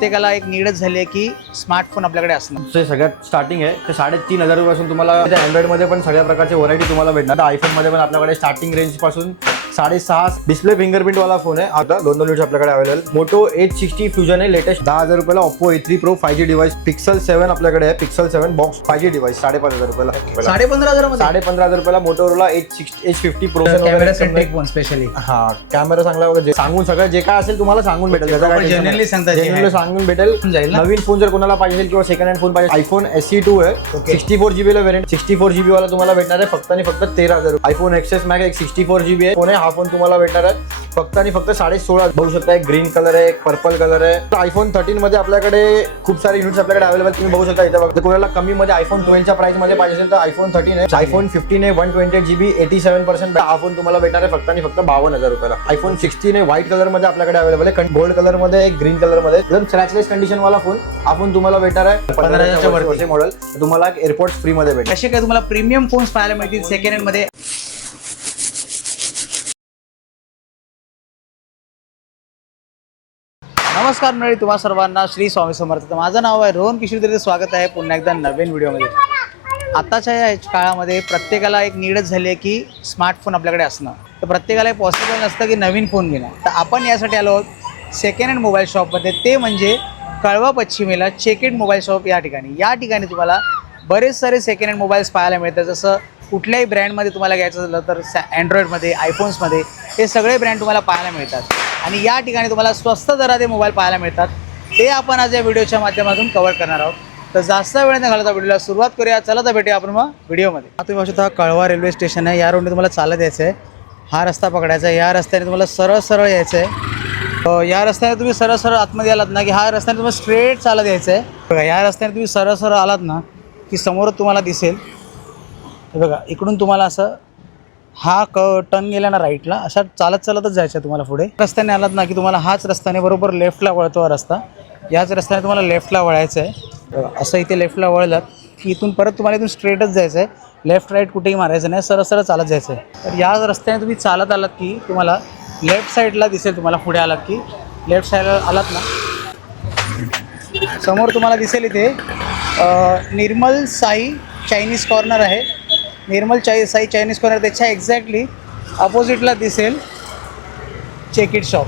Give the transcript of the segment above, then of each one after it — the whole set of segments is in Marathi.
प्रत्येकाला एक नीडच झाली आहे की स्मार्टफोन आपल्याकडे असणं. जे सगळ्यात स्टार्टिंग आहे ते साडेतीन हजार रुपयापासून तुम्हाला अँड्रॉइडमध्ये पण सगळ्या प्रकारचे व्हरायटी तुम्हाला भेटणार. आयफोनमध्ये पण आपल्याकडे स्टार्टिंग रेंजपासून साडेसहा डिस्प्ले फिंगरप्रिंटवाला फोन आहे. आता दोन दोन मिनिट आपल्याकडे available Moto edge sixty fusion आहे. लेटेस्ट दहा हजार रुपयाला Oppo A three pro five G device Pixel seven आपल्याकडे आहे. Pixel seven box five G device साडेपाच हजार रुपयाला. साडे पंधरा हजार साडे पंधरा हजार रुपयाला Motorola edge six edge fifty pro camera specially हा कॅमेरा चांगला वगैरे सांगून सगळं जे काय असेल तुम्हाला सांगून भेटेल. Genuinely सांगून भेटेल? नवीन फोन जर कोणाला पाहिजे किंवा सेकंड हँड फोन पाहिजे आयफोन एस सी टू आहे. सिक्स्टी फोर जीबी ला सिक्स्टी फोर जीबी वाला तुम्हाला भेटणार आहे. फक्त आणि फक्त तेरा हजार आयफोन एक्सेस मॅक एक सिक्स्टी फोर जीबी आहे हा फोन तुम्हाला भेटणार आहे. फक्त आणि फक्त साडे सोळा बघू शकता. एक ग्रीन कलर आहे एक पर्पल कलर आहे. आयफोन थर्टीन मध्ये आपल्याकडे खूप सारे युनिट्स आपल्याकडे अवेलेबल तुम्ही बघू शकता इथं कोणाला कमी मध्ये आयफोन ट्वेल्वच्या प्राइसमध्ये पाहिजे असेल तर आयफोन थर्टीन आहे. आयफोन फिफ्टीन आहे one twenty eight GB eighty seven percent हा फोन तुम्हाला भेटणार आहे फक्त आणि फक्त बावन्न हजार रुपयाला. आयफोन सिक्स्टीन आहे व्हाईट कलरमध्ये आपल्याकडे अवेलेबल आहे. गोल्ड कलरमध्ये एक ग्रीन कलरमध्ये एकदम स्क्रॅचलेस कंडिशन वाला फोन फोन तुम्हाला भेटणार आहे. पंधराच्या वरती. मॉडेल तुम्हाला एअरपोर्ट फ्री मध्ये भेटेल. कसे काय तुम्हाला प्रीमियम फोन्स पाहायला मिळतील सेकंड हँडमध्ये. नमस्कार मंडळी तुम्हा सर्वांना श्री स्वामी समर्थ. माझं नाव आहे रोहन किशोर तरी. स्वागत आहे पुन्हा एकदा नवीन व्हिडिओमध्ये. आताच्या या काळामध्ये प्रत्येकाला एक नीडच झाली आहे की स्मार्टफोन आपल्याकडे असणं. तर प्रत्येकाला पॉसिबल नसतं की नवीन फोन घेणं. तर आपण यासाठी आलो आहोत सेकंड हँड मोबाईल शॉपमध्ये ते म्हणजे कळवा पश्चिमेला चेकेड मोबाईल शॉप या ठिकाणी. या ठिकाणी तुम्हाला बरेच सारे सेकंड हँड मोबाईल्स पाहायला मिळतात. जसं कुठल्याही ब्रँडमध्ये तुम्हाला घ्यायचं झालं तर सॅ अँड्रॉइडमध्ये आयफोन्समध्ये हे सगळे ब्रँड तुम्हाला पाहायला मिळतात. आणि या ठिकाणी तुम्हाला स्वस्त दरात मोबाईल पाहायला मिळतात. ते आपण आज या व्हिडिओच्या माध्यमातून कव्हर करणार आहोत. तर जास्त वेळ न घालता व्हिडिओला सुरुवात करूया. चला तर भेटूया आपण मग व्हिडिओमध्ये. आता तुम्ही शकता हा कळवा रेल्वे स्टेशन आहे. या रोडने तुम्हाला चालत यायचं आहे. हा रस्ता पकडायचा आहे. या रस्त्याने तुम्हाला सरळ सरळ यायचं आहे. या रस्त्याने तुम्ही सरळ सरळ आतमध्ये आलात ना की हा रस्त्याने तुम्हाला स्ट्रेट चालत यायचं आहे. बघा या रस्त्याने तुम्ही सरळ सरळ आलात ना की समोर तुम्हाला दिसेल. बघा इकडून तुम्हाला असं हा क टर्न गेला ना राईटला अशा चालत चालतच जायचं आहे तुम्हाला पुढे. रस्त्याने आलात ना की तुम्हाला हाच रस्त्याने बरोबर लेफ्टला वळतो हा रस्ता. याच रस्त्याने तुम्हाला लेफ्टला वळायचं आहे असं इथे लेफ्टला वळलात की इथून परत तुम्हाला इथून स्ट्रेटच जायचं आहे लेफ्ट राईट कुठेही मारायचं नाही सरळ सरळ चालत जायचं आहे तर या रस्त्याने तुम्ही चालत आलात की तुम्हाला लेफ्ट साईडला दिसेल तुम्हाला पुढे आलात की. लेफ्ट साईडला आलात ना. समोर तुम्हाला दिसेल इथे निर्मल साई चायनीज कॉर्नर आहे. निर्मल चाई साई चायनीज कॉर्नर त्याच्या एक्झॅक्टली अपोजिटला दिसेल चेकिट शॉप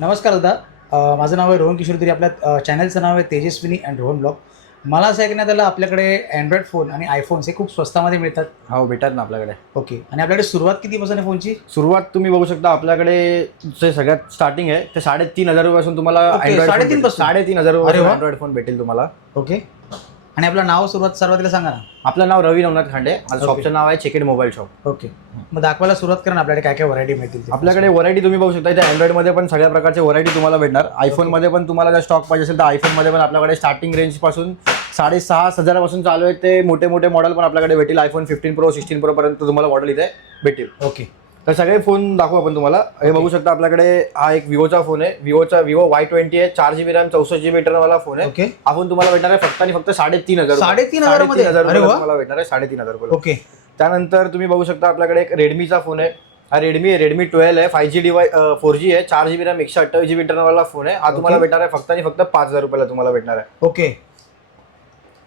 नमस्कार दादा. माझं नाव आहे रोहन किशोर तरी आपल्या चॅनलचं नाव आहे तेजस्विनी अँड रोहन ब्लॉग मला असं ऐकण्यात आलं आपल्याकडे अँड्रॉइड फोन आणि आयफोन्स हे खूप स्वस्तामध्ये मिळतात. हो भेटतात ना आपल्याकडे. ओके आणि आपल्याकडे सुरुवात कितीपासून आहे फोनची सुरुवात तुम्ही बघू शकता आपल्याकडे जे सगळ्यात स्टार्टिंग आहे ते साडेतीन हजार रुपयापासून तुम्हाला Okay, Android phone साडेतीन भेटेल. पासून? साडेतीन हजार अरे रुपये. अँड्रॉइड फोन भेटेल तुम्हाला. ओके आणि आपलं नाव सुरुवात सर्वातीला सांगा ना. आपलं नाव रवी नवनाथ खांडे. माझं Okay. शॉपचं नाव आहे चेकेड मोबाईल शॉप ओके. मग दाखवायला सुरुवात करा ना आपल्याकडे काय काय व्हरायटी मिळतील ते. आपल्याकडे व्हरायटी तुम्ही बघू शकता. इथे अँड्रॉइडमध्ये पण सगळ्या प्रकारचे व्हरायटी तुम्हाला भेटणार. आयफोनमध्ये पण तुम्हाला जर स्टॉक पाहिजे असेल तर आयफोनमध्ये पण आपल्याकडे स्टार्टिंग रेंजपासून साडेसहा हजारापासून चालू आहे ते मोठे मोठे मॉडेल पण आपल्याकडे भेटेल iPhone fifteen pro sixteen pro पर्यंत तुम्हाला मॉडेल इथे भेटेल ओके. तर सगळे फोन दाखवू आपण तुम्हाला. हे बघू शकता आपल्याकडे हा एक विवोचा फोन आहे. विवोचा विवो वाय ट्वेंटी आहे. चार जीबी रॅम चौसष्ट जीबी वाला फोन आहे. हा फोन तुम्हाला भेटणार आहे फक्त आणि फक्त साडेतीन हजार. साडेतीन हजार तुम्हाला भेटणार आहे. साडेतीन हजार रुपये ओके त्यानंतर तुम्ही बघू शकता आपल्याकडे एक रेडमीचा फोन आहे. हा रेडमी आहे. रेडमी ट्वेल्व आहे. Five G device four G आहे. चार जीबी रॅम एकशे अठ्ठावीस जीबी वाला फोन आहे. हा तुम्हाला. भेटणार आहे फक्त आणि फक्त पाच हजार रुपयाला तुम्हाला भेटणार आहे. ओके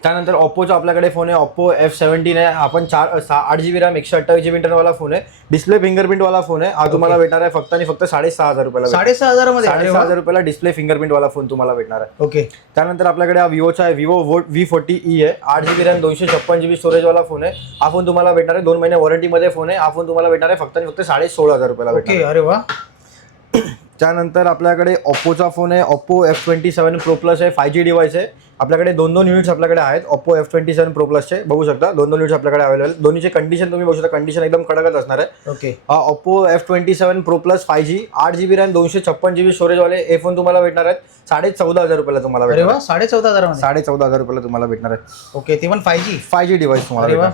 त्यानंतर ओप्पोचा आपल्याकडे फोन आहे. ओप्पो एफ सेव्हन्टीन आहे. आपण चार सहा आठ जीबी रॅम एकशे अठ्ठावीस जीबी वाला फोन आहे. डिस्प्ले फिंगरप्रिंट वाला फोन आहे. हा तुम्हाला भेटणार आहे फक्त आणि फक्त साडेसहा हजार रुपयाला. साडेसहा हजारामध्ये? अरे साडेसहा वा. हजार रुपयाला डिस्प्ले फिंगरप्रिंट वाला फोन तुम्हाला भेटणार आहे. ओके त्यानंतर आपल्याकडे हा विवोचा आहे. विवो वोट व्ही फोर्टी ई आहे. आठ जीबी रॅम दोनशे छप्पन जीबी स्टोरेज वाला फोन आहे. हा फोन तुम्हाला भेटणार आहे. दोन महिने वॉरंटीमध्ये फोन आहे. हा फोन तुम्हाला भेटणार आहे फक्त आणि फक्त साडे सोळा हजार रुपयाला भेटणार ओके अरे वा. आहे. त्यानंतर आपल्याकडे ओप्पोचा फोन आहे. Oppo F twenty seven pro plus आहे. फाय जी डिवाइस आहे. आपल्याकडे दोन दोन युनिट्स आपल्याकडे आहेत. Oppo F twenty seven pro प्लसचे बघू शकता. दोन दोन युनिट्स आपल्याकडे अवेलेबल दोन्हीचे कंडिशन तुम्ही बघू शकता. कंडिशन एकदम कडकच असणार आहे. ओके हा Oppo F twenty seven pro plus five G आठ जीबी रॅम दोनशे छप्पन जीबी स्टोरेजवाले हे फोन तुम्हाला भेटणार आहेत. साडे चौदा हजार रुपयाला तुम्हाला भेटणार साडे चौदा हजारामध्ये? साडे चौदा हजार रुपयाला तुम्हाला भेटणार आहे ओके ते पण five G five G device तुम्हाला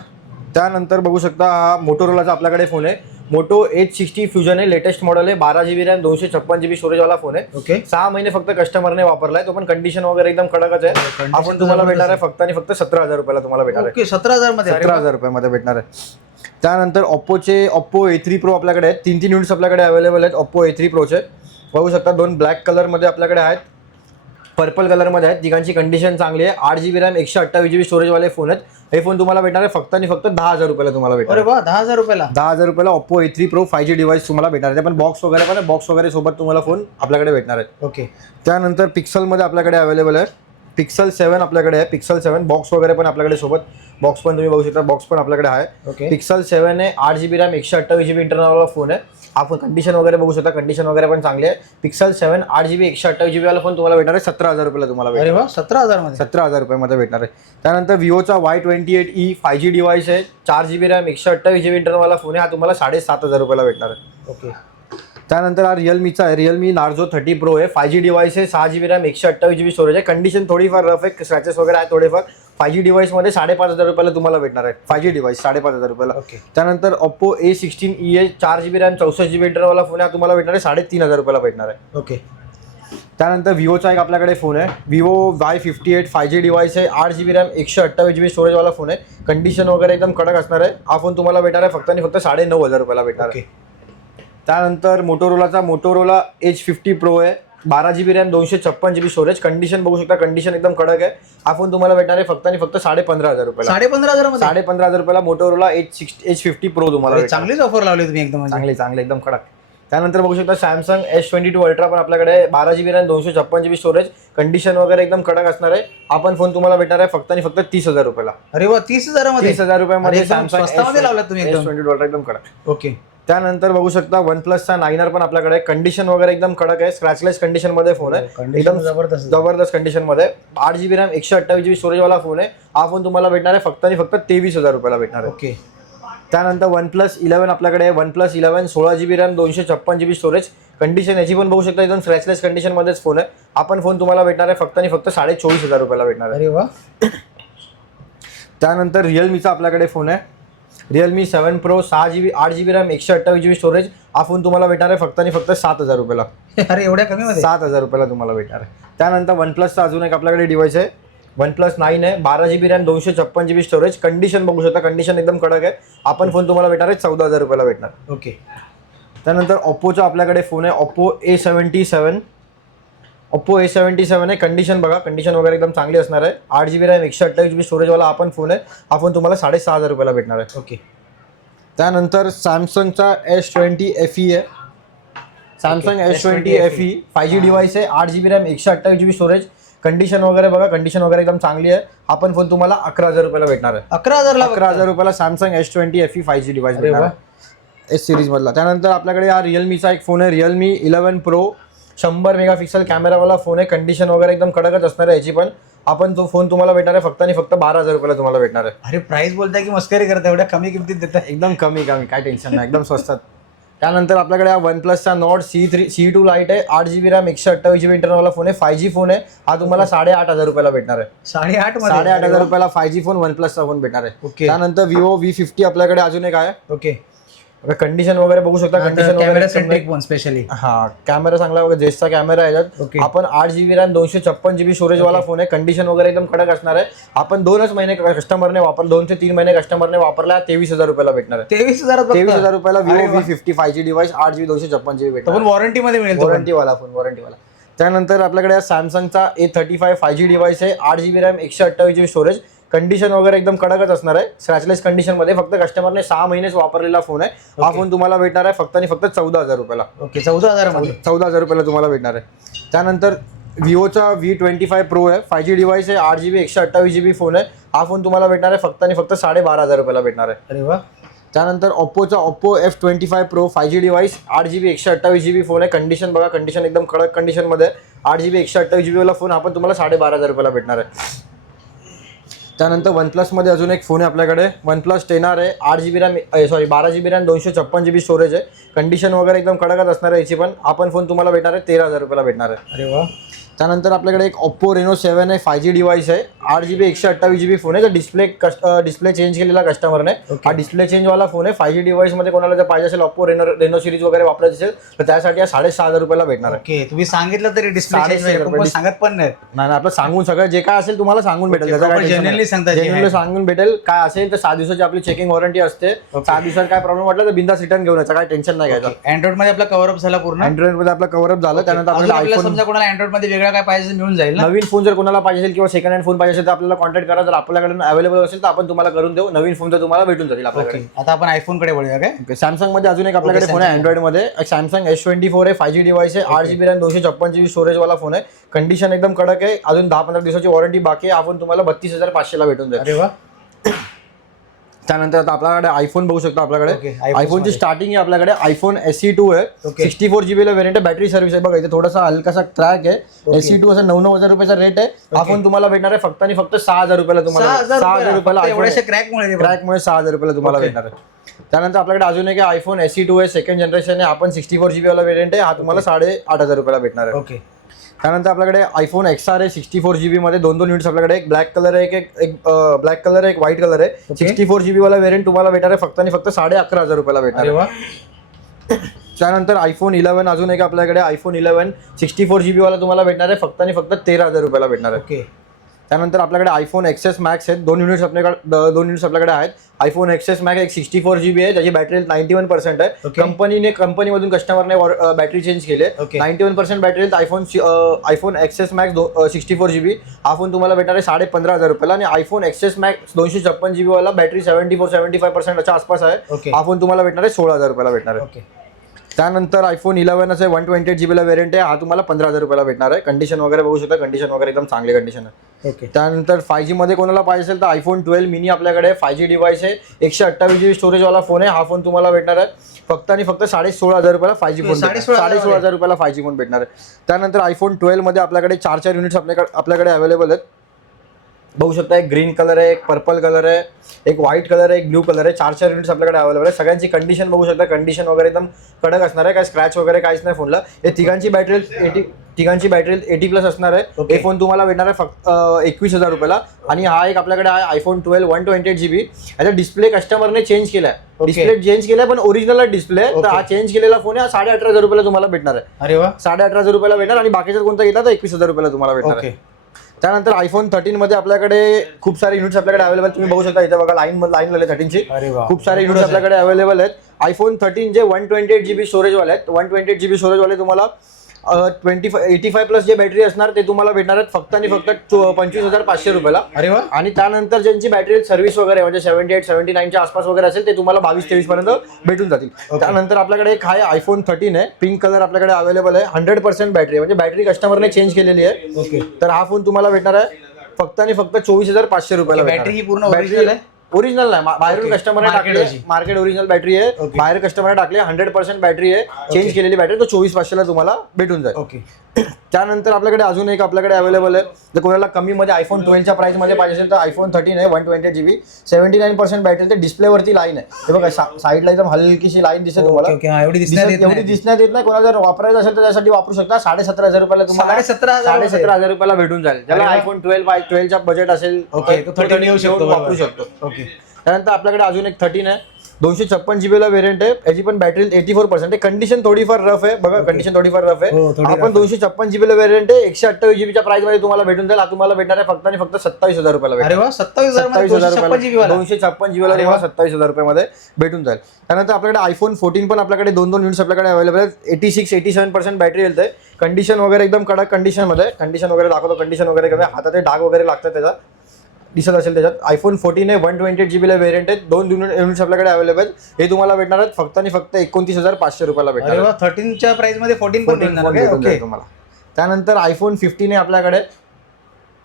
त्यानंतर बघू शकता हा मोटोरोलाचा आपल्याकडे फोन आहे. मोटो एट सिक्स्टी फ्युजन आहे लेटेस्ट मॉडेल आहे. बारा जीबी रॅम दोनशे छप्पन जीबी स्टोरेजवाला फोन आहे. ओके सहा महिने फक्त कस्टमरने वापरलाय. तो पण कंडिशन वगैरे एकदम कडकच आहे. आपण तुम्हाला भेटणार आहे फक्त आणि फक्त सतरा हजार रुपयाला तुम्हाला भेटणार आहे. सतरा हजारमध्ये. सतरा. हजार रुपयामध्ये भेटणार आहे. त्यानंतर ओप्पोचे ओप्पो ए थ्री प्रो आपल्याकडे आहेत. तीन तीन युनिट्स आपल्याकडे अवेलेबल आहेत. ओप्पो ए थ्री प्रोचे बघू शकता दोन ब्लॅक कलरमध्ये आपल्याकडे आहेत. पर्पल कलरमध्ये आहेत. तिघांची कंडिशन चांगली आहे. आठ जीबी रॅम एकशे अठ्ठावीस जीबी स्टोरेजवाले फोन आहेत. हे फोन तुम्हाला भेटणार आहे फक्त आणि फक्त दहा हजार रुपयाला तुम्हाला भेटणार अरे. वा दहा हजार रुपयाला? दहा हजार रुपयाला Oppo A three pro five G device तुम्हाला भेटणार आहे. पण बॉक्स वगैरे पण बॉक्स वगैरे सोबत तुम्हाला फोन आपल्याकडे भेटणार आहे ओके. त्यानंतर पिक्सलमध्ये आपल्याकडे अवेलेबल आहे. पिक्सल सेवन आपल्याकडे आहे. पिक्सल सेवन बॉक्स वगैरे पण आपल्याकडे सोबत बॉक्स पण तुम्ही बघू शकता. बॉक्स पण आपल्याकडे आहे. ओके पिक्सल सेवन आहे आठ जीबी रॅम एकशे अठ्ठावीस जीबी इंटरनलवाला फोन आहे. आपण कंडिशन वगैरे बघू शकता. कंडिशन वगैरे पण चांगली आहे. पिक्सल सेवन आठ जीबी एकशे अठ्ठावीस जीबी वाला फोन तुम्हाला भेटणार आहे. सतरा हजार रुपयाला तुम्हाला भेटणार अरे वा सतरा हजारमध्ये? सतरा हजार रुपयामध्ये भेटणार आहे. त्यानंतर विवोचा Y twenty eight E five G device आहे. चार जीबी रॅम एकशे अठ्ठावीस जीबी इंटरनलवाला फोन आहे. हा तुम्हाला साडेसात हजार रुपयाला भेटणार आहे. ओके त्यानंतर हा रिअलमीचा आहे. रिअलमी नार्झो थर्टी प्रो आहे. फाय जी डिव्हाइस आहे. सहा जीबी रॅम एकशे अठ्ठावीस जीबी स्टोरेज आहे. कंडिशन थोडीफार रफ आहे. स्क्रॅचेस वगैरे आहे थोडेफार. फाय जी डिव्हाइसमध्ये साडेपाच हजार रुपयाला तुम्हाला भेटणार आहे. फाय जी डिव्हाइस साडेपाच हजार रुपयाला. ओके त्यानंतर ओप्पो ए सिक्स्टीन ई आहे चार जीबी रॅम चौसष्ट जीबी इंटरवाला फोन आहे. हा तुम्हाला भेटणार आहे साडेतीन हजार रुपयाला भेटणार आहे. ओके त्यानंतर विवोचा एक आपल्याकडे फोन आहे. Vivo Y fifty eight five G device आहे. आठ जीबी रॅम एकशे अठ्ठावीस जीबी स्टोरेजवाला फोन आहे. कंडिशन वगैरे एकदम कडक असणार आहे. हा फोन तुम्हाला भेटणार आहे फक्त आणि फक्त साडे नऊ हजार रुपयाला भेटणार आहे. ओके त्यानंतर मोटोरोलाचा मोटोरोला एच फिफ्टी प्रो आहे. बारा जी बी रॅम दोनशे छप्पन जी बी स्टोरेज कंडिशन बघू शकता कंडिशन एकदम कडक आहे. हा फोन तुम्हाला भेटणार आहे फक्त आणि फक्त साडे पंधरा हजार रुपयाला. साडे पंधरा हजारमध्ये साडे पंधरा हजार रुपयाला Motorola edge six edge fifty pro तुम्हाला. चांगलीच ऑफर लावली तुम्ही एकदम म्हणजे. चांगले चांगले एकदम कडक. त्यानंतर बघू शकता Samsung S twenty two ultra पण आपल्याकडे. बारा जी बी रॅम दोनशे छप्पन जी बी स्टोरेज कंडिशन वगैरे एकदम कडक असणार आहे. आपण फोन तुम्हाला भेटणार आहे फक्त आणि फक्त तीस हजार रुपयाला. अरे वा तीस हजारामध्ये? तीस हजार रुपयामध्ये सॅमसंग लावलात तुम्ही एकदम. ट्वेंटी टू अल्ट्रा एकदम कडक. ओके. त्यानंतर बघू शकता वन प्लसचा नाईनर पण आपल्याकडे कंडिशन वगैरे एकदम कडक आहे. स्क्रॅचलेस कंडिशनमध्ये फोन आहे कंडिशन एकदम जबरदस्त. जबरदस्त कंडिशनमध्ये आठ जीबी रॅम एकशे अठ्ठावीस जीबी स्टोरेज वाला फोन आहे. हा फोन तुम्हाला भेटणार आहे फक्त आणि फक्त तेवीस हजार रुपयाला भेटणार आहे. ओके. त्यानंतर वन प्लस इलेव्हन आपल्याकडे वन प्लस इलेव्हन सोळा जीबी रॅम दोनशे छप्पन जीबी स्टोरेज कंडिशन याची पण बघू शकता एकदम स्क्रॅचलेस कंडिशन मध्येच फोन आहे आपण फोन तुम्हाला भेटणार आहे फक्त आणि फक्त साडे चोवीस हजार रुपयाला भेटणार आहे. अरे वा. त्यानंतर रिअलमीचा आपल्याकडे फोन आहे. रिअलमी सेवन प्रो सहा जीबी आठ जीबी रॅम एकशे अठ्ठावीस जीबी स्टोरेज हा फोन तुम्हाला भेटणार आहे फक्त आणि फक्त सात हजार रुपयाला. अरे एवढ्या कमी मध्ये? सात हजार रुपयाला तुम्हाला भेटणार आहे. त्यानंतर वन प्लसचा अजून एक आपल्याकडे डिव्हाइस आहे. वन प्लस नाईन आहे. बारा जीबी रॅम दोनशे छप्पन जीबी स्टोरेज कंडिशन बघू शकता. कंडिशन एकदम कडक आहे. आपण फोन तुम्हाला भेटणार आहे. चौदा हजार रुपयाला भेटणार. ओके त्यानंतर ओप्पोचा आपल्याकडे फोन आहे. Oppo A seventy seven Oppo A seventy seven आहे. कंडिशन बघा. कंडिशन वगैरे एकदम चांगली असणार आहे. आठ जीबी रॅम एकशे अठ्ठावीस जीबी स्टोरेजवाला आपण फोन आहे. हा फोन तुम्हाला साडेसहा हजार रुपयाला भेटणार आहे. ओके त्यानंतर सॅमसंगचा एस ट्वेंटी एफ ई आहे. Samsung S twenty S20 F E five G device आहे. आठ जीबी रॅम एकशे अठ्ठावीस जीबी स्टोरेज कंडिशन वगैरे बघा. कंडिशन वगैरे एकदम चांगली आहे. आपण फोन तुम्हाला अकरा हजार रुपयाला भेटणार आहे. अकरा हजार अकरा हजार रुपयाला Samsung S twenty F E five G device अरे भेटणार. आहे. एस सिरीज मधला. त्यानंतर आपल्याकडे हा रिअलमीचा एक फोन आहे. रिअलमी इलेव्हन प्रो शंभर मेगापिक्सल कॅमेरावाला फोन आहे. कंडिशन वगैरे एकदम कडकच असणार आहे याची पण. आपण तो फोन तुम्हाला भेटणार आहे. फक्त आणि फक्त बारा हजार रुपयाला तुम्हाला भेटणार आहे. अरे प्राइस बोलताय की मस्करी करताय? एवढ्या कमी किमतीत देताय. एकदम कमी कमी. काय टेन्शन नाही. एकदम स्वस्तात. त्यानंतर आपल्याकडे हा one प्लसचा Nord C three C two lite आहे. आठ जीबी रॅम एकशे अठ्ठावीस जीबी इंटरनलवाला फोन आहे. फाय जी फोन आहे. हा तुम्हाला साडेआठ हजार रुपयाला भेटणार आहे. साडेआठ साडेआठ हजार रुपयाला फाय जी फोन वन प्लसचा फोन भेटणार आहे. ओके. त्यानंतर विवो व्ही फिफ्टी आपल्याकडे अजून एक आहे. ओके. कंडिशन वगैरे बघू शकता. कंडिशन कॅमेरा वगैरे फोन स्पेशली हा कॅमेरा चांगला वगैरे जेसचा कॅमेरा आहे याच्यात. आपण आठ जीबी रॅम दोनशे छप्पन जीबी स्टोरेज वाला फोन आहे. कंडिशन वगैरे एकदम कडक असणार आहे. आपण दोनच महिने कस्टमरने वापर दोन ते तीन महिने कस्टमरने वापरला तेवीस हजार रुपयाला भेटणार आहे. तेवीस बघता. तेवीस हजार रुपयाला विवो वा. V fifty five G device आठ जीबी दोनशे छप्पन जीबी तो भेटणार पण वॉरंटी मध्ये मिळेल तो पण. वॉरंटी वाला फोन वॉरंटी वाला. त्यानंतर आपल्याकडे सॅमसंगचा A thirty five five G device आहे. आठ जीबी रॅम एकशे अठ्ठावीस जीबी स्टोरेज कंडिशन वगैरे एकदम कडकच असणार आहे. स्क्रॅचलेस कंडिशनमध्ये फक्त कस्टमरने सहा महिनेच वापरलेला फोन आहे. हा. फोन तुम्हाला भेटणार आहे फक्त आणि फक्त चौदा हजार रुपयाला. ओके चौदा हजारामध्ये चौदा हजार रुपयाला तुम्हाला भेटणार आहे. त्यानंतर विवोचा व्ही ट्वेंटी फाय प्रो आहे. फाय जी डिव्हाइस आहे आठ जीबी एकशे अठ्ठावीस जीबी फोन आहे. हा फोन तुम्हाला भेटणार आहे फक्त आणि फक्त साडेबारा हजार रुपयाला भेटणार आहे. अरे वा. त्यानंतर ओप्पोचा Oppo F twenty five pro five G device आठ जी बी एकशे अठ्ठावीस जी बी फोन आहे. कंडिशन बघा कंडिशन एकदम कडक कंडिशनमध्ये आठ जी बी एकशे अठ्ठावीस जी बीवाला फोन आपण तुम्हाला साडेबारा हजार रुपयाला भेटणार आहे. त्यानंतर वन प्लसमध्ये अजून एक फोन आहे आपल्याकडे. वन प्लस टेन आर आहे आठ जी बी रॅम सॉरी बारा जी बी रॅम दोनशे छप्पन जी बी स्टोरेज आहे. कंडिशन वगैरे एकदम कडकच असणार आहे याची पण. आपण फोन तुम्हाला भेटणार आहे तेरा हजार रुपयाला भेटणार आहे. अरे वा. त्यानंतर आपल्याकडे एक ओप्पो रेनो सेवन आहे फाय जी डिव्हाइस आहे. आठ जी बी एकशे अठ्ठावीस जी बी फोन आहे. डिस्प्ले डिस्प्ले चेंज केलेला कस्टमरने. हा डिस्प्ले चेंज वाला फोन आहे. फाय जी डिव्हाइसमध्ये कोणाला जर पाहिजे असेल ओप्पो रेनो रेनो सिरीज वगैरे वापरायची असेल तर त्यासाठी हा साडेसहा हजार रुपयाला भेटणार आहे. ओके तुम्ही सांगितलं तरी डिस्प्ले रुपये. सांगत पण नाही नाही आपलं सांगून सगळं जे काय असेल तुम्हाला सांगून भेटेल. Okay, proper genuinely सांगता जे आहे. जेन्युअनली सांगून भेटेल. काय असेल तर सहा दिवसाची आपली चेकिंग वॉरंटी असते. सहा दिवसात काय प्रॉब्लेम वाटला तर बिंदास रिटर्न घेऊन काय टेन्शन नाही घ्यायचं. अँड्रॉइडमध्ये आपला कव्हर अप झाला पूर्ण? अँड्रॉइडमध्ये आपला कव्हर अप झालं. त्यानंतर आपल्याला समजा कोणाला अँड्रॉइडमध्ये वेगळा काय पाहिजे मिळून जाईल ना. नवीन फोन जर कोणाला पाहिजे असेल किंवा सेकंड हँड फोन पाहिजे असेल तर आपल्याला कॉन्टॅक्ट करा. जर आपल्याकडे अवेलेबल असेल तर आपण तुम्हाला करून देऊ. नवीन फोन तर तुम्हाला भेटून जातील आपल्याकडे. आता आपण आयफोनकडे वळूया काय सॅमसंगमध्ये अजून एक आपल्याकडे फोन आहे. अँड्रॉइडमध्ये. सॅमसंग एस ट्वेंटी फोर आहे फाय जी डिवाइस आहे आठ जीबी रॅम दोनशे छप्पन जीबी स्टोरेज वाला फोन आहे. कंडिशन एकदम कडक आहे. अजून दहा पंधरा दिवसाची वॉरंटी बाकी आहे. आपण तुम्हाला बत्तीस हजार पाचशेला भेटून जाईल. अरे वा. त्यानंतर आता आपल्याकडे आयफोन बघू शकता आपल्याकडे. आयफोनची. स्टार्टिंग आहे आपल्याकडे आयफोन एस टू आहे. सिक्स्टी फोर जीबीला वेरियंट आहे बॅटरी सर्व्हिस आहे. बघा इथे थोडासा हलकासा ट्रॅक आहे. एस टू असं नऊ नऊ हजार रुपयाचा रेट आहे. हा फोन तुम्हाला भेटणार आहे फक्त आणि फक्त सहा हजार रुपयाला तुम्हाला सहा हजार रुपयाला. रुपयाला एवढ्याशा iPhone क्रॅक मुळे क्रॅकमुळे सहा हजार रुपयाला तुम्हाला. भेटणार आहे. त्यानंतर आपल्याकडे अजून एक आयफोन एस टू आहे. सेकंड जनरेशन आहे. आपण सिक्स्टी फोर जीबी वाला वेरियंट आहे. हा तुम्हाला साडे आठ हजार रुपयाला भेटणार आहे. ओके त्यानंतर आपल्याकडे आयफोन एक्स आर आहे सिक्स्टी फोर जीबी मध्ये दोन दोन युनिट्स आपल्याकडे. एक ब्लॅक कलर आहे एक एक- ब्लॅक कलर आहे एक व्हाईट कलर आहे. सिक्स्टी फोर जीबी वाला वेरियंट तुम्हाला भेटणार आहे फक्त आणि फक्त साडे अकरा हजार रुपयाला भेटणार आहे. त्यानंतर आयफोन इलेव्हन अजून एक आपल्याकडे iPhone eleven sixty four GB वाला तुम्हाला भेटणार आहे फक्त आणि फक्त तेरा हजार रुपयाला भेटणार आहे. ओके त्यानंतर आपल्याकडे आयफोन एक्सेस मॅक्स आहेत. दोन युनिट्स आपल्याकडे दोन युनिट्स आपल्याकडे आहेत. आयफोन एक्सेस मॅक्स एक सिक्स्टी फोर जीबी आहे. त्याची बॅटरी नाईन्टी वन पर्सेंट आहे. कंपनीने कंपनीमधून कस्टमरने बॅटरी चेंज केली आहे. Ninety one percent battery iPhone iPhone XS max sixty four GB हा फोन तुम्हाला भेटणार आहे साडे पंधरा हजार रुपयाला. आणि आयफोन एक्सेस मॅक्स दोनशे छप्पन जीबी वाला battery seventy four seventy five पर्सेंटच्या आसपास आहे. हा फोन तुम्हाला भेटणार आहे सोळा हजार रुपयाला भेटणार आहे. ओके त्यानंतर आयफोन इलेव्हन असे वन ट्वेंटी एट जीबीला वेरियंट आहे. हा तुम्हाला पंधरा हजार रुपयाला भेटणार आहे. कंडिशन वगैरे बघू शकता. कंडिशन वगैरे एकदम चांगली कंडिशन आहे. ओके त्यानंतर फाय जी मध्ये कोणाला पाहिजे असेल तर आयफोन ट्वेल्व मिनी आपल्याकडे फाय जी डिव्हाइस आहे. एकशे अठ्ठावीस जीबी स्टोरेजवाला फोन आहे. हा फोन तुम्हाला भेटणार आहे. फक्त आणि फक्त साडे सोळा हजार रुपयाला फाय जी फोन साडे सोळा सोळा हजार रुपयाला फाय जी फोन भेटणार आहे. त्यानंतर आयफोन ट्वेल्वमध्ये आपल्याकडे चार चार युनिट्स आपल्याकडे आपल्याकडे अवेलेबल आहेत. बघू शकता एक ग्रीन कलर आहे एक पर्पल कलर आहे एक व्हाईट कलर आहे एक ब्ल्यू कलर आहे. चार चार युनिट्स आपल्याकडे अवेलेबल आहे सगळ्यांची कंडिशन बघू शकता. कंडिशन वगैरे एकदम कडक असणार आहे. काय स्क्रॅच वगैरे काहीच नाही फोनला हे तिघांची बॅटरी एटी तिघांची बॅटरी एटी प्लस असणार आहे. हे फोन तुम्हाला भेटणार आहे फक्त एकवीस हजार रुपयाला. आणि हा एक आपल्याकडे आहे iPhone twelve one twenty eight GB याचा डिस्प्ले कस्टमरने चेंज केलाय. डिस्प्ले चेंज केलाय पण ओरिजिनल डिस्प्ले तर. हा चेंज केलेला फोन आहे. साडे अठरा हजार रुपयाला तुम्हाला भेटणार आहे. अरे वा. साडे अठरा हजार रुपयाला भेटणार आणि बाकीचा कोणता घेतला तर एकवीस हजार रुपयाला तुम्हाला भेटणार आहे. त्यानंतर आयफोन थर्टीन मध्ये आपल्याकडे खूप सारे युनिट्स आपल्याकडे अवेलेबल तुम्ही बघू शकता इथे बघा लाईन लाईन लागले थर्टीनची खूप सारे युनिट्स आपल्याकडे अवेलेबल आहेत. आयफोन थर्टीन जे one twenty eight GB storage वाले आहेत one twenty eight GB storage वाले तुम्हाला ट्वेंटी एटी फाय प्लस जे बॅटरी असणार ते तुम्हाला भेटणार आहेत फक्त आणि फक्त पंचवीस हजार पाचशे रुपयाला. अरे वा. आणि त्यानंतर ज्यांची बॅटरी सर्व्हिस वगैरे म्हणजे सेव्हन्टी एट सेव्हन्टी नाईनच्या आसपास वगैरे असेल ते तुम्हाला बावीस तेवीस पर्यंत भेटून जातील. त्यानंतर आपल्याकडे एक आहे आयफोन थर्टीन आहे. पिंक कलर आपल्याकडे अवेलेबल आहे. हंड्रेड पर्सेंट बॅटरी म्हणजे बॅटरी कस्टमरने चेंज केलेली आहे. ओके. तर हा फोन तुम्हाला भेटणार आहे. फक्त आणि फक्त चोवीस हजार पाचशे रुपयाला ही पूर्ण आहे? ओरिजिनल नाही. बाहेरून. कस्टमरने टाकली. मार्केट ओरिजिनल बॅटरी आहे. बाहेर कस्टमरने टाकली हंड्रेड पर्सेंट बॅटरी आहे. चेंज केलेली बॅटरी तो चोवीस पाचशेला तुम्हाला भेटून जाईल. ओके त्यानंतर आपल्याकडे अजून एक आपल्याकडे अवेलेबल आहे. जर कोणाला कमी मध्ये आयफोन ट्वेल्वच्या प्राइसमध्ये पाहिजे असेल तर आयफोन थर्टीन आहे one twenty GB seventy nine percent battery ते डिस्प्लेवरती लाईन आहे. हे बघा साईडला एकदम हलकीशी लाईन दिसेल तुम्हाला. एवढी दिसण्यात येत नाही. कोणाला जर वापरायचं असेल तर त्यासाठी वापरू शकता. साडे सतरा हजार रुपयाला तुम्हाला साडे सतरा हजार साडे सतरा हजार रुपयाला भेटून जाईल. ज्याला. आयफोन ट्वेल्व बाय ट्वेल्वचा बजेट असेल ओके वापरू. शकतो. ओके. त्यानंतर आपल्याकडे अजून एक थर्टीन आहे. दोनशे छप्पन जीबीला वेरियंट आहे. याची पण बॅटरी एटी फोर पर्सेंट आहे. कंडिशन थोडीफार रफ आहे. बघा कंडिशन थोडीफार रफ हो, आहे rough आपण. दोनशे छप्पन जीबीला वेरियंट आहे. एकशे अठ्ठावीस जीबीच्या प्राइसमध्ये तुम्हाला भेटून जाईल. हा तुम्हाला भेटणार आहे फक्त आणि फक्त सत्तावीस हजार रुपयाला सत्तावीस हजार दोनशे छप्पन जीबीला अरे तुम्हाला वा. सत्तावीस हजार रुपयामध्ये भेटून जाईल. त्यानंतर आपल्याकडे आयफोन फोर्टीन पण आपल्याकडे दोन दोन युनिट्स आपल्याकडे अवेलेबल आहेत. Eighty six eighty seven percent battery येते कंडिशन वगैरे एकदम कडक कंडिशनमध्ये. कंडिशन वगैरे दाखवतो. कंडिशन वगैरे हातात डाग वगैरे लागतात त्याचा. दिसत असेल त्याच्यात. आयफोन फोर्टीन आहे वन ट्वेंटी एट जीबीला वेरियंट आहेत दोन युनिट्स आपल्याकडे अवेलेबल हे तुम्हाला भेटणार आहेत. फक्त आणि फक्त एकोणतीस हजार पाचशे रुपयाला भेटणार. वा थर्टीनच्या प्राइसमध्ये फोर्टीन पण 14 मिळणार फोन काय? भेटून ओके जाईल तुम्हाला. त्यानंतर आयफोन फिफ्टीन आहे आपल्याकडे.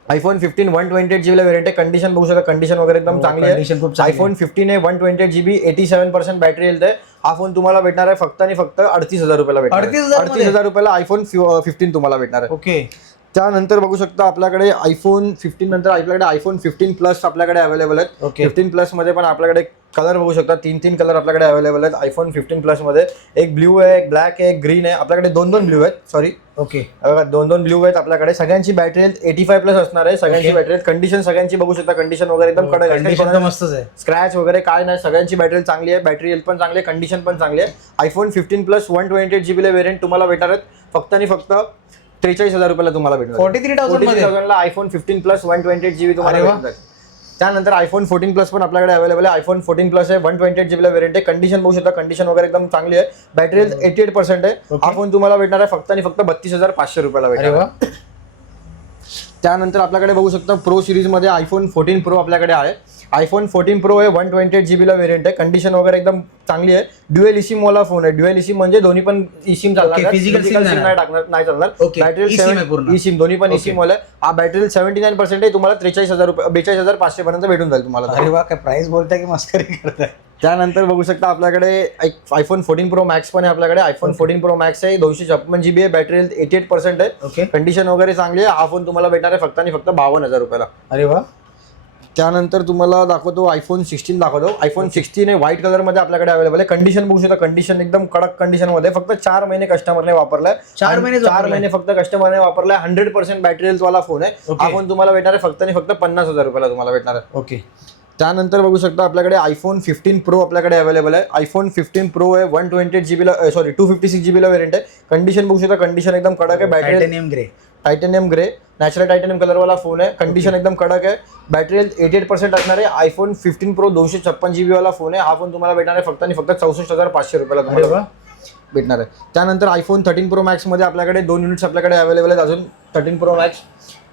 IPhone fifteen one twenty eight जीबीला variant आहे. कंडिशन बघू शकता. कंडिशन वगैरे एकदम हो, चांगली condition आहे आयफोन फिफ्टीन आहे. One twenty eight GB eighty seven percent battery येते. हा फोन तुम्हाला भेटणार आहे. फक्त आणि फक्त अडतीस हजार रुपयाला भेटणार 38,000 अडतीस हजार रुपयाला आयफोन फिफ्टीन तुम्हाला भेटणार आहे. ओके त्यानंतर बघू शकता आपल्याकडे आयफोन फिफ्टीन नंतर आपल्याकडे आयफोन फिफ्टीन प्लस आपल्याकडे अवेलेबल आहेत. ओके फिफ्टीन प्लसमध्ये पण आपल्याकडे कलर बघू शकता. तीन तीन कलर आपल्याकडे अवेलेबल आहेत. आयफोन फिफ्टीन प्लसमध्ये. एक ब्ल्यू आहे एक ब्लॅक आहे एक ग्रीन आहे. आपल्याकडे दोन दोन ब्ल्यू आहेत. सॉरी ओके दोन दोन ब्ल्यू आहेत आपल्याकडे. सगळ्यांची बॅटरी एटी फाय प्लस असणार आहे. सगळ्यांची. बॅटरी कंडिशन सगळ्यांची बघू शकता. कंडिशन वगैरे एकदम कडक कंडिशन तर आहे मस्तच आहे. स्क्रॅच वगैरे काय नाही. सगळ्यांची बॅटरी चांगली आहे. बॅटरी हेल्थ पण चांगली आहे. कंडिशन पण चांगली आहे. IPhone fifteen plus one twenty eight जीबीला variant तुम्हाला भेटणार आहेत. फक्त आणि फक्त त्रेचाळीस हजार रुपयाला तुम्हाला भेटणार. Forty three थाउजंडला iPhone fifteen plus one twenty eight GB तुम्हाला. त्यानंतर आयफोन फोर्टीन प्लस पण आपल्याकडे अवेलेबल आहे. आयफोन फोर्टीन प्लस आहे वन ट्वेंटी एट जीबीला वेरियंट आहे. कंडिशन बघू शकता कंडिशन वगैरे एकदम चांगली आहे. बॅटरी एटी एट पर्सेंट आहे. हा फोन तुम्हाला भेटणार आहे फक्त आणि फक्त बत्तीस हजार पाचशे रुपयाला भेटणार. त्यानंतर आपल्याकडे बघू शकता प्रो सिरीजमध्ये आयफोन फोर्टीन प्रो आपल्याकडे आहे. आयफोन फोर्टीन प्रो आहे वन ट्वेंटी एट जीबीला वेरियंट आहे. कंडिशन वगैरे एकदम चांगली आहे. ड्युएल इसिम वाला फोन आहे. ड्युएल इसिम म्हणजे दोन्ही पण इसिम चालणार SIM सिम नाही टाकणार नाही चालणार. पूर्ण. इसिम दोन्ही पण. इसिम वाला. आहे. हा बॅटरी सेव्हन्टी नाईन पर्सेंट आहे. तुम्हाला त्रेचाळीस हजार रुपये बेचाळीस हजार पाचशे पर्यंत भेटून जाईल तुम्हाला. अरे वा काय प्राइस बोलताय की मस्करी करताय? त्यानंतर बघू शकता आपल्याकडे एक आयफोन फोर्टीन प्रो मॅक्स पण आहे आपल्याकडे. आयफोन फोर्टीन प्रो मॅक्स आहे दोनशे छप्पन जीबी आहे बॅटरी एटी एट पर्सेंट आहे. ओके कंडिशन वगैरे चांगली आहे. हा फोन तुम्हाला भेटणार आहे फक्त आणि फक्त बावन्न हजार रुपयाला. अरे वा. त्यानंतर तुम्हाला दाखवतो आयफोन सिक्स्टीन दाखवतो. आयफोन सिक्स्टीन आहे व्हाईट कलरमध्ये आपल्याकडे अवेलेबल आहे. कंडिशन बघू शकता. कंडिशन एकदम कडक कंडिशनमध्ये. फक्त चार महिने कस्टमरने वापरलाय. चार आणि महिनेच चार? महिने फक्त कस्टमरने वापरलाय. हंड्रेड पर्सेंट बॅटरी वाला फोन आहे. हा फोन तुम्हाला भेटणार आहे फक्त आणि फक्त पन्नास हजार रुपयाला तुम्हाला भेटणार आहे. ओके त्यानंतर बघू शकता आपल्याकडे आयफोन फिफ्टीन प्रो आपल्याकडे अवेलेबल आहे. आयफोन फिफ्टीन प्रो आहे वन ट्वेंटी एट जीबीला सॉरी टू फिफ्टी सिक्स जीबीला वेरियंट आहे. कंडिशन बघू शकता कंडिशन एकदम कडक आहे. Battery titanium grey titanium grey natural titanium कलरवाला phone आहे. कंडिशन एकदम कडक आहे. Battery health eighty eight percent असणार आहे. आयफोन फिफ्टीन प्रो दोनशे छप्पन जीबी वाला फोन आहे. हा फोन तुम्हाला भेटणार आहे फक्त आणि फक्त चौसष्ट हजार पाचशे रुपयाला तुम्हाला भेटणार आहे. त्यानंतर आयफोन थर्टीन प्रो मॅक्समध्ये आपल्याकडे दोन युनिट्स आपल्याकडे अवेलेबल आहेत. अजून thirteen pro max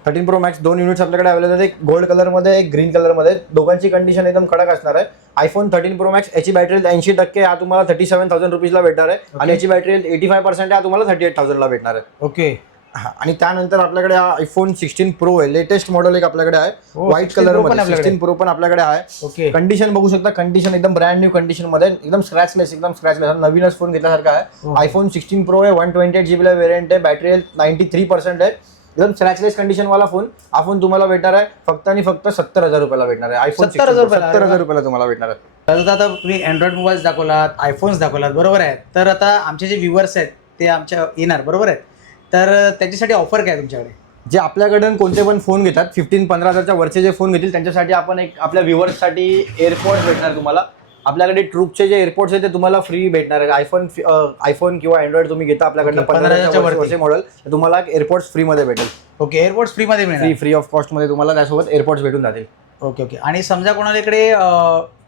thirteen pro max दोन युनिट्स आपल्याकडे अवेलेबल आहेत. एक गोल्ड कलरमध्ये एक ग्रीन कलरमध्ये. दोघांची कंडिशन एकदम कडक असणार आहे. आयफोन थर्टीन प्रो मॅक्स याची बॅटरी ऐंशी टक्के हा तुम्हाला थर्टी सेवन थाउजंड रुपीजला भेटणार आहे. आणि याची बॅटरी एटी फाय पर्सेंट हा तुम्हाला थर्टी एट थाउजंडला भेटणार आहे. ओके हा, आणि त्यानंतर आपल्याकडे हा आयफोन सिक्स्टीन प्रो आहे. लेटेस्ट मॉडेल एक आपल्याकडे आहे. व्हाईट 16 कलरमध्ये सिक्स्टीन प्रो पण आपल्याकडे आहे. ओके कंडिशन बघू शकता कंडिशन एकदम ब्रँड न्यू कंडिशनमध्ये. एकदम स्क्रॅचलेस एकदम स्क्रॅचलेस नवीनच फोन घेतल्यासारखा. आहे. आयफोन सिक्स्टीन प्रो आहे वन ट्वेंटी एट जीबीला वेरियंट आहे. बॅटरी नाईन्टी थ्री पर्सेंट आहे. एकदम स्क्रॅचलेस कंडिशन वाला फोन हा फोन तुम्हाला भेटणार आहे फक्त आणि फक्त सत्तर हजार रुपयाला भेटणार आहे. आयफोन 70,000 रुपयाला? सत्तर हजार रुपयाला तुम्हाला भेटणार आहे. तर आता तुम्ही अँड्रॉइड मोबाईल्स दाखवलात आयफोन्स दाखवलात बरोबर आहे? तर आता आमचे जे व्ह्युअर्स आहेत ते आमच्या येणार बरोबर आहे? तर त्याच्यासाठी ऑफर काय आहे तुमच्याकडे? जे आपल्याकडून कोणते पण फोन घेतात फिफ्टीन पंधरा हजारच्या वरचे जे फोन घेतील त्यांच्यासाठी आपण एक आपल्या व्ह्युअर्ससाठी एअरपोर्ट्स भेटणार तुम्हाला. आपल्याकडे ट्रूपचे जे एअरपोर्ट्स आहेत ते तुम्हाला फ्री भेटणार आहे आयफोन आयफोन किंवा अँड्रॉइड तुम्ही घेता आपल्याकडनं पंधरा 15,000 च्या हजारच्या मॉडेल तुम्हाला एअरपोर्ट्स फ्रीमध्ये भेटेल. ओके एअरपोर्ट्स फ्रीमध्ये फ्री मिळणार. फ्री ऑफ कॉस्टमध्ये तुम्हाला त्यासोबत एअरपोर्ट्स भेटून जातील. Okay okay. आणि समजा कोणाला इकडे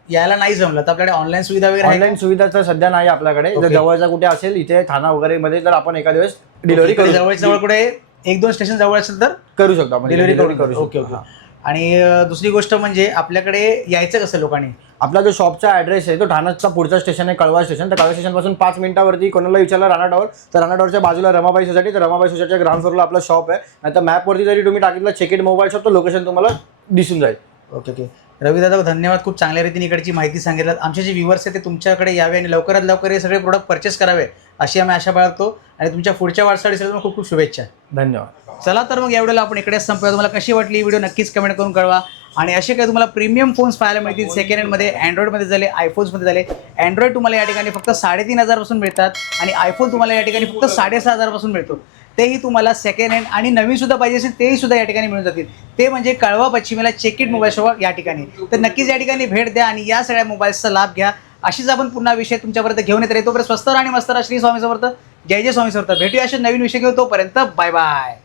यायला नाही जमलं तर आपल्याकडे ऑनलाईन सुविधा वगैरे ऑनलाईन सुविधा तर सध्या नाही आपल्याकडे. जर. जवळचा कुठे असेल इथे ठाणा वगैरे मध्ये तर आपण एका दिवस डिलिव्हरी करू जवळच्या जवळ कुठे एक दोन स्टेशन जवळ असेल तर करू शकतो आपण. डिलिव्हरी करू शकतो. Okay okay. आणि दुसरी गोष्ट म्हणजे आपल्याकडे यायचं कसं लोकांनी? आपला जो शॉपचा ऍड्रेस आहे तो ठाण्याचा पुढचा स्टेशन आहे कळवा स्टेशन तर कळवा स्टेशनपासून पाच मिनिटावरती कोणाला विचारलं राणा टॉवर तर राणा टॉवरच्या बाजूला रमाबाई सोसायटी तर रमाबाई सोसायटीच्या ग्राउंड फ्लोअरला आपला शॉप आहे. नाही तर मॅपवरती जरी तुम्ही टाकितलं चेकिट मोबाईल शॉप तर लोकेशन तुम्हाला दिसून जाईल. ओके ओके रवी दादा धन्यवाद. खूप चांगल्या रीतीने इकडची माहिती सांगितलं आमचे जे व्ह्युअर्स आहेत ते तुमच्याकडे यावे आणि लवकरात लवकर हे सगळे प्रोडक्ट परचेस करावे अशी आम्ही आशा बाळगतो. आणि तुमच्या पुढच्या वाटचालीसाठी तुम्हाला खूप खूप शुभेच्छा. धन्यवाद. चला तर मग एवढ्याला आपण इकडेच संपूया. तुम्हाला कशी वाटली व्हिडिओ नक्कीच कमेंट करून कळवा. आणि असे काही तुम्हाला प्रीमियम फोन्स पाहायला मिळतील. सेकंड हँडमध्ये अँड्रॉइडमध्ये झाले आयफोन्समध्ये झाले. अँड्रॉइड तुम्हाला या ठिकाणी फक्त साडेतीन हजारपासून मिळतात आणि आयफोन तुम्हाला या ठिकाणी फक्त साडेसहा हजारपासून मिळतो. तेही तुम्हाला सेकंड हँड आणि नवीन सुद्धा पाहिजे असेल तेही सुद्धा या ठिकाणी मिळून जातील. ते म्हणजे कळवा पश्चिमेला चेकिट मोबाईल शॉप या ठिकाणी. तर नक्कीच या ठिकाणी भेट द्या आणि या सगळ्या मोबाईल्सचा लाभ घ्या. अशीच आपण पुन्हा विषय तुमच्यापर्यंत घेऊन येत तोपर्यंत स्वस्त आणि मस्त. श्री स्वामी समर्थ. जय जय स्वामी समर्थ. भेटूया असे नवीन विषय घेऊ तोपर्यंत. Bye bye